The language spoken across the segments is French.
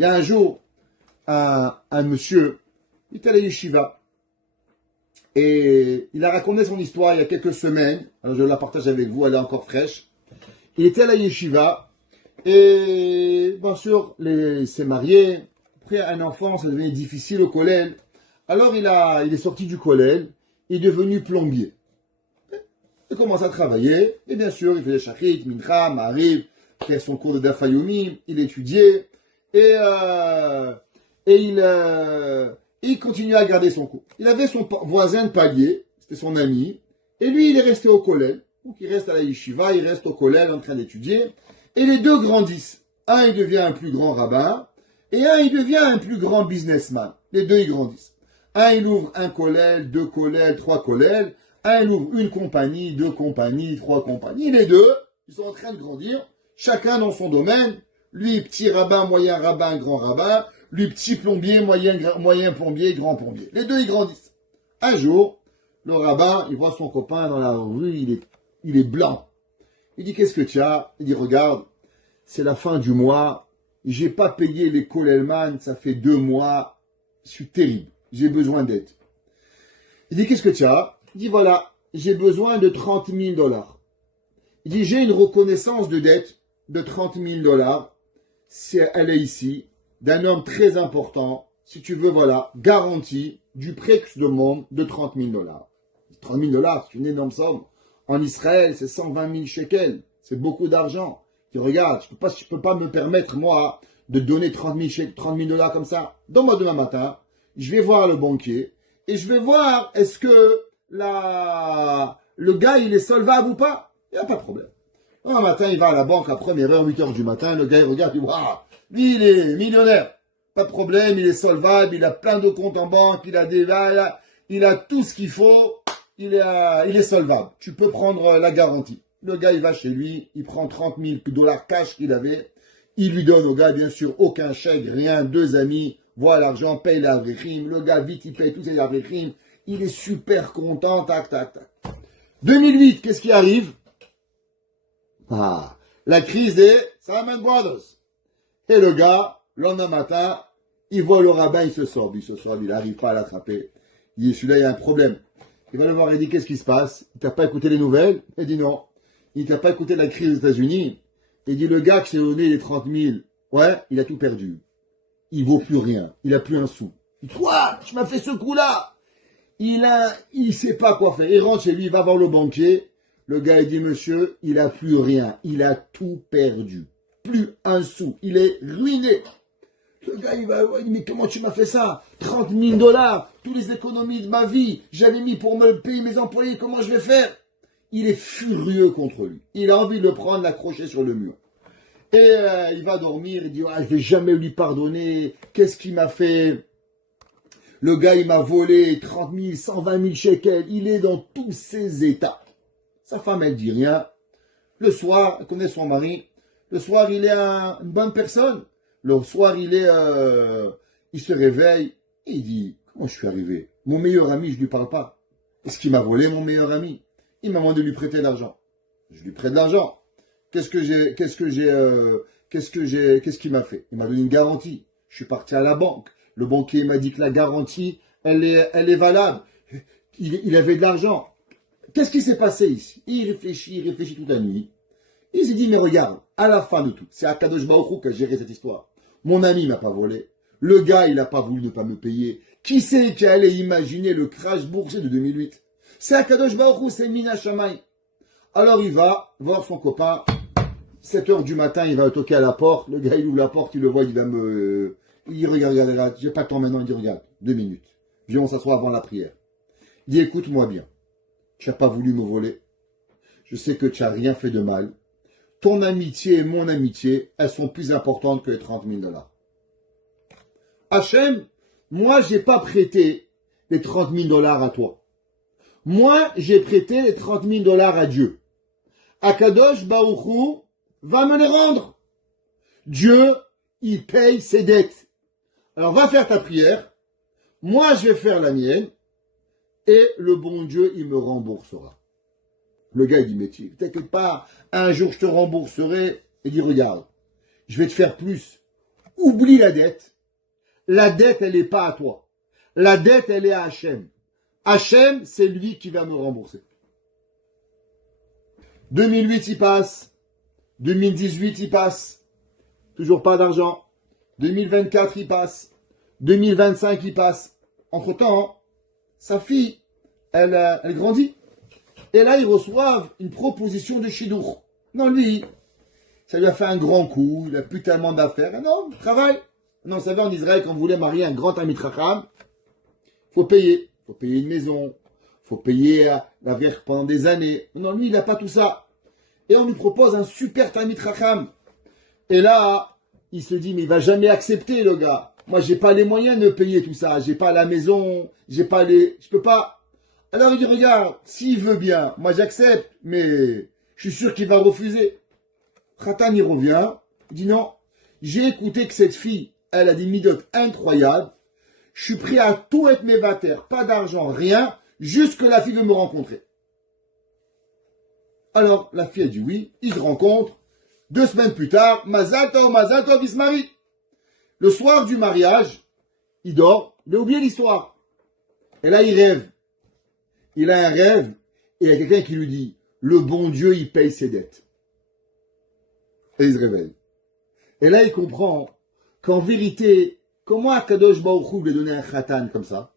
Il y a un jour, un monsieur, il était à la yeshiva. Et il a raconté son histoire il y a quelques semaines. Alors je la partage avec vous, elle est encore fraîche. Il était à la yeshiva. Et bien sûr, il s'est marié. Après un enfant, ça devenait difficile au collège. Alors il est sorti du collège. Il est devenu plombier. Il commence à travailler. Et bien sûr, il faisait shachrit, mincha, ma'ariv, fait son cours de daf yomi. Il étudiait. Et il continuait à garder son cours. Il avait son voisin de palier, c'était son ami, et lui, il est resté au collège. Donc, il reste à la yeshiva, il reste au collège en train d'étudier, et les deux grandissent. Un, il devient un plus grand rabbin, et un, il devient un plus grand businessman. Les deux, ils grandissent. Un, il ouvre un collège, deux collèges, trois collèges. Un, il ouvre une compagnie, deux compagnies, trois compagnies. Les deux, ils sont en train de grandir, chacun dans son domaine. Lui, petit rabbin, moyen rabbin, grand rabbin. Lui, petit plombier, moyen plombier, grand plombier. Les deux, ils grandissent. Un jour, le rabbin, il voit son copain dans la rue, il est blanc. Il dit, qu'est-ce que tu as? Il dit, regarde, c'est la fin du mois. J'ai pas payé les Kollelman, ça fait 2 mois. Je suis terrible. J'ai besoin d'aide. Il dit, qu'est-ce que tu as? Il dit, voilà, j'ai besoin de $30,000. Il dit, j'ai une reconnaissance de dette de $30,000. Si elle est ici, d'un homme très important, si tu veux, voilà, garantie du prêt que je demande de $30,000. $30,000, c'est une énorme somme. En Israël, c'est 120 000 shekels. C'est beaucoup d'argent. Tu regardes, je peux pas me permettre, moi, de donner $30,000 comme ça. Donne-moi demain matin, je vais voir le banquier et je vais voir est-ce que le gars, il est solvable ou pas. Il n'y a pas de problème. Un matin, il va à la banque à première heure, 8 heures du matin, le gars, il regarde, il dit, waouh, lui, il est millionnaire. Pas de problème, il est solvable, il a plein de comptes en banque, il a tout ce qu'il faut, il est solvable. Tu peux prendre la garantie. Le gars, il va chez lui, il prend $30,000 cash qu'il avait, il lui donne au gars, bien sûr, aucun chèque, rien, 2 amis, voit l'argent, paye l'avrichim, le gars, vite, il paye tous ses avrichim, il est super content, tac, tac, tac. 2008, qu'est-ce qui arrive? La crise des Salman Brothers. Et le gars, le lendemain matin, il voit le rabbin, il n'arrive pas à l'attraper. Il dit, celui-là, il y a un problème. Il va le voir, il dit, qu'est-ce qui se passe? Il t'a pas écouté les nouvelles? Il dit non. Il t'a pas écouté la crise aux États-Unis? Il dit, le gars qui s'est donné les 30,000, ouais, il a tout perdu. Il vaut plus rien. Il a plus un sou. Il dit, quoi? Tu m'as fait ce coup-là? Il sait pas quoi faire. Il rentre chez lui, il va voir le banquier. Le gars, il dit, monsieur, il a plus rien. Il a tout perdu. Plus un sou. Il est ruiné. Le gars, il dit, mais comment tu m'as fait ça? $30,000, toutes les économies de ma vie, j'avais mis pour me payer mes employés, comment je vais faire? Il est furieux contre lui. Il a envie de le prendre, l'accrocher sur le mur. Et il va dormir, il dit, je vais jamais lui pardonner. Qu'est-ce qu'il m'a fait? Le gars, il m'a volé 30 000, 120 000 shekels. Il est dans tous ses états. Sa femme, elle dit rien. Le soir, elle connaît son mari. Le soir, il est une bonne personne. Le soir, il se réveille. Et il dit, comment je suis arrivé? Mon meilleur ami, je lui parle pas. Est-ce qu'il m'a volé, mon meilleur ami? Il m'a demandé de lui prêter de l'argent. Je lui prête de l'argent. Qu'est-ce qu'il m'a fait? Il m'a donné une garantie. Je suis parti à la banque. Le banquier m'a dit que la garantie, elle est valable. Il avait de l'argent. Qu'est-ce qui s'est passé ici? Il réfléchit toute la nuit. Il s'est dit, mais regarde, à la fin de tout, c'est Akadosh Baruch Hu qui a géré cette histoire. Mon ami m'a pas volé. Le gars, il n'a pas voulu ne pas me payer. Qui c'est qui allait imaginer le crash boursier de 2008? C'est Akadosh Baruch Hu, c'est Mina Shammai. Alors il va voir son copain. 7 heures du matin, il va toquer à la porte. Le gars, il ouvre la porte, il le voit, il va il dit, regarde, j'ai pas de temps maintenant. Il dit, regarde, 2 minutes. Viens, on s'assoit avant la prière. Il dit, écoute-moi bien. Tu n'as pas voulu me voler. Je sais que tu n'as rien fait de mal. Ton amitié et mon amitié, elles sont plus importantes que les $30,000. Hachem, moi, j'ai pas prêté les $30,000 à toi. Moi, j'ai prêté les $30,000 à Dieu. Akadosh Baruch Hu va me les rendre. Dieu, il paye ses dettes. Alors, va faire ta prière. Moi, je vais faire la mienne. Et le bon Dieu, il me remboursera. Le gars, il dit, mais t'inquiète pas, un jour, je te rembourserai. Il dit, regarde, je vais te faire plus. Oublie la dette. La dette, elle n'est pas à toi. La dette, elle est à Hachem. Hachem, c'est lui qui va me rembourser. 2008, il passe. 2018, il passe. Toujours pas d'argent. 2024, il passe. 2025, il passe. Entre-temps, sa fille, elle grandit. Et là, ils reçoivent une proposition de Shidour. Non, lui, ça lui a fait un grand coup. Il n'a plus tellement d'affaires. Non, travaille. Non, vous savez, en Israël, quand vous voulez marier un grand Talmid Chacham, faut payer. Faut payer une maison. Faut payer la vierge pendant des années. Non, lui, il n'a pas tout ça. Et on lui propose un super Talmid Chacham. Et là, il se dit, mais il va jamais accepter, le gars. Moi, j'ai pas les moyens de payer tout ça. J'ai pas la maison. Je peux pas. Alors, il dit, regarde, s'il veut bien, moi, j'accepte. Mais je suis sûr qu'il va refuser. Khatan, il revient. Il dit, non. J'ai écouté que cette fille, elle a des midotes incroyables. Je suis prêt à tout être mes vatères. Pas d'argent, rien. Juste que la fille veut me rencontrer. Alors, la fille a dit oui. Ils se rencontrent. 2 semaines plus tard, Mazal Tov, il se marie. Le soir du mariage, il dort. Il a oublié l'histoire. Et là, il rêve. Il a un rêve. Et il y a quelqu'un qui lui dit, le bon Dieu, il paye ses dettes. Et il se réveille. Et là, il comprend qu'en vérité, comment Akadosh Baruch Hu lui a donné un khatan comme ça?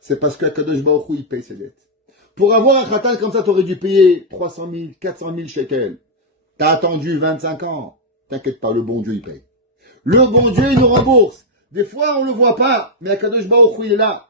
C'est parce qu'Akadosh Baruch Hu, il paye ses dettes. Pour avoir un khatan comme ça, tu aurais dû payer 300 000, 400 000 shekels. T'as attendu 25 ans. T'inquiète pas, le bon Dieu, il paye. Le bon Dieu, il nous rembourse. Des fois, on ne le voit pas, mais Akadosh Baruch Hu, il est là.